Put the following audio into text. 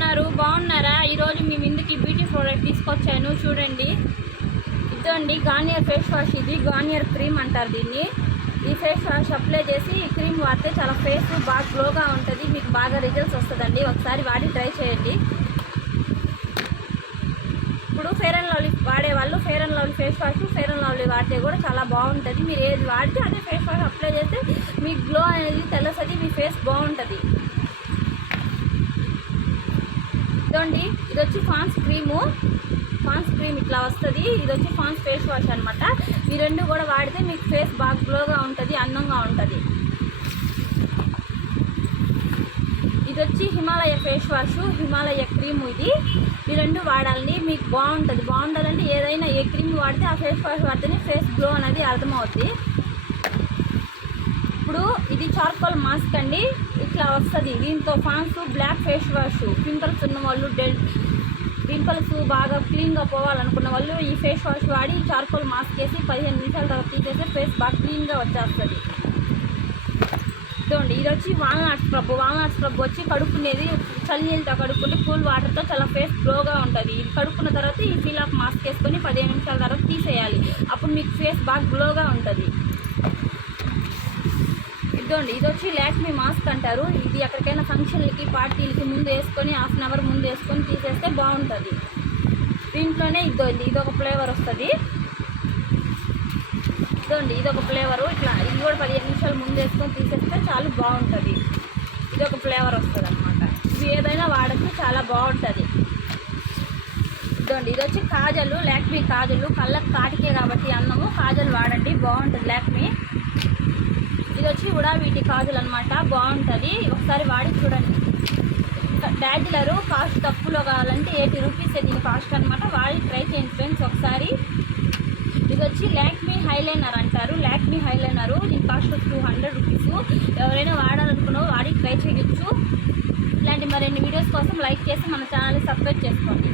ఉన్నారు? బాగున్నారా? ఈరోజు మీ ముందుకి బ్యూటీ ప్రోడక్ట్ తీసుకొచ్చాను, చూడండి. ఇదండి గార్నియర్ ఫేస్ వాష్. ఇది గార్నియర్ క్రీమ్ అంటారు దీన్ని. ఈ ఫేస్ వాష్ అప్లై చేసి ఈ క్రీమ్ వాడితే చాలా ఫేస్ బాగా గ్లోగా ఉంటుంది, మీకు బాగా రిజల్ట్స్ వస్తుందండి. ఒకసారి వాడి ట్రై చేయండి. ఇప్పుడు ఫెయిర్ అండ్ లవ్లీ వాడేవాళ్ళు fair and lovely face wash, fair and lovely వాడితే కూడా చాలా బాగుంటుంది. మీరు ఏది వాడితే అదే ఫేస్ వాష్ అప్లై చేస్తే మీకు గ్లో అనేది తెలుస్తుంది, మీ ఫేస్ బాగుంటుంది. ఇదండి, ఇది వచ్చి ఫాన్స్ క్రీమ్ ఇట్లా వస్తుంది. ఇది వచ్చి ఫాన్స్ ఫేస్ వాష్ అనమాట. ఈ రెండు కూడా వాడితే మీకు ఫేస్ బాగా గ్లోగా ఉంటుంది, అందంగా ఉంటుంది. ఇది వచ్చి Himalaya face wash, Himalaya cream. ఈ రెండు వాడాలని మీకు బాగుంటుందంటే ఏదైనా ఏ క్రీమ్ వాడితే ఆ ఫేస్ వాష్ వాడితేనే ఫేస్ గ్లో అనేది అర్థమవుతుంది. ఇప్పుడు ఇది చార్కోల్ మాస్క్ అండి, ఇట్లా వస్తుంది. దీంతో ఫాన్స్ బ్లాక్ ఫేస్ వాష్, పింపుల్స్ ఉన్న వాళ్ళు, పింపుల్స్ బాగా క్లీన్గా పోవాలనుకున్న వాళ్ళు ఈ ఫేస్ వాష్ వాడి చార్కోల్ మాస్క్ వేసి 15 నిమిషాల తర్వాత తీసేస్తే ఫేస్ బాగా క్లీన్గా వచ్చేస్తుంది. ఇదండి, ఇది వచ్చి వాల్నట్ స్క్రబ్ వచ్చి కడుక్కునేది. చల్లనీళ్ళతో కడుక్కుంటే కూల్ వాటర్తో చాలా ఫేస్ గ్లోగా ఉంటుంది. ఇది కడుక్కున్న తర్వాత ఈ ఫీల్ ఆఫ్ మాస్క్ వేసుకొని 15 నిమిషాల తర్వాత తీసేయాలి. అప్పుడు మీకు ఫేస్ బాగా గ్లోగా ఉంటుంది. ఇదండి, ఇది వచ్చి లాక్మీ మాస్క్ అంటారు. ఇది ఎక్కడికైనా ఫంక్షన్లకి పార్టీలకి ముందు వేసుకొని హాఫ్ అన్ అవర్ ముందు వేసుకొని తీసేస్తే బాగుంటుంది. దీంట్లోనే ఇదొక ఫ్లేవర్ వస్తుంది. ఇదండి, ఇదొక ఫ్లేవరు. ఇట్లా ఇది కూడా 15 నిమిషాలు ముందు వేసుకొని తీసేస్తే చాలా బాగుంటుంది. ఇదొక ఫ్లేవర్ వస్తుంది అనమాట. ఇది ఏదైనా వాడచ్చు, చాలా బాగుంటుంది. ఇదండి, ఇది వచ్చి కాజలు, లాక్మీ కాజలు. కళ్ళకు కాటికే కాబట్టి అన్నము కాజలు వాడండి, బాగుంటుంది లాక్మీ. ఇది వచ్చి ఉడావీటి కాజులు అనమాట, బాగుంటుంది. ఒకసారి వాడి చూడండి. డాజిలరు కాస్ట్ తక్కువలో కావాలంటే 80 రూపీస్ దీని కాస్ట్ అనమాట. వాడి ట్రై చేయండి ఫ్రెండ్స్ ఒకసారి. ఇది వచ్చి లాక్మీ హైలైనర్ అంటారు. లాక్మీ హైలైనరు దీని కాస్ట్ 200 రూపీస్. ఎవరైనా వాడాలనుకున్నా వాడి ట్రై చేయొచ్చు. ఇలాంటి మరిన్ని వీడియోస్ కోసం లైక్ చేసి మన ఛానల్ని సబ్స్క్రైబ్ చేసుకోండి.